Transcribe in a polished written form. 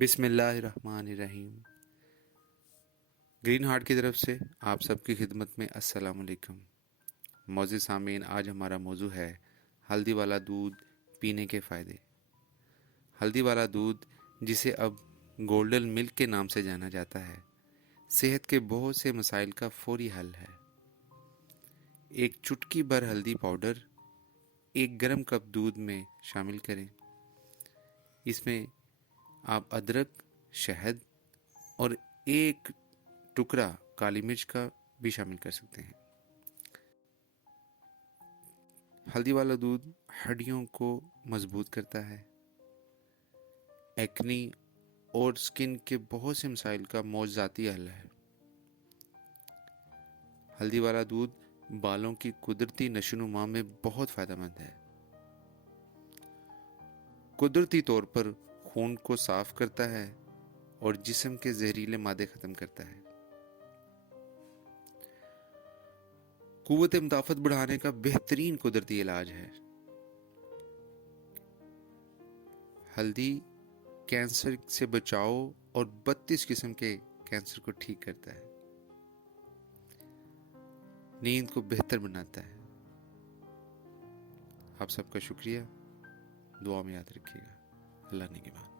بسم اللہ الرحمن الرحیم۔ گرین ہارٹ کی طرف سے آپ سب کی خدمت میں السلام علیکم۔ معزز سامعین، آج ہمارا موضوع ہے ہلدی والا دودھ پینے کے فائدے۔ ہلدی والا دودھ، جسے اب گولڈن ملک کے نام سے جانا جاتا ہے، صحت کے بہت سے مسائل کا فوری حل ہے۔ ایک چٹکی بھر ہلدی پاؤڈر ایک گرم کپ دودھ میں شامل کریں۔ اس میں آپ ادرک، شہد اور ایک ٹکڑا کالی مرچ کا بھی شامل کر سکتے ہیں۔ ہلدی والا دودھ ہڈیوں کو مضبوط کرتا ہے، ایکنی اور سکن کے بہت سے مسائل کا معجزاتی حل ہے۔ ہلدی والا دودھ بالوں کی قدرتی نشو و نما میں بہت فائدہ مند ہے۔ قدرتی طور پر خون کو صاف کرتا ہے اور جسم کے زہریلے مادے ختم کرتا ہے۔ قوت مدافعت بڑھانے کا بہترین قدرتی علاج ہے۔ ہلدی کینسر سے بچاؤ اور 32 قسم کے کینسر کو ٹھیک کرتا ہے، نیند کو بہتر بناتا ہے۔ آپ سب کا شکریہ، دعا میں یاد رکھیے گا۔ اللہ نگہبان۔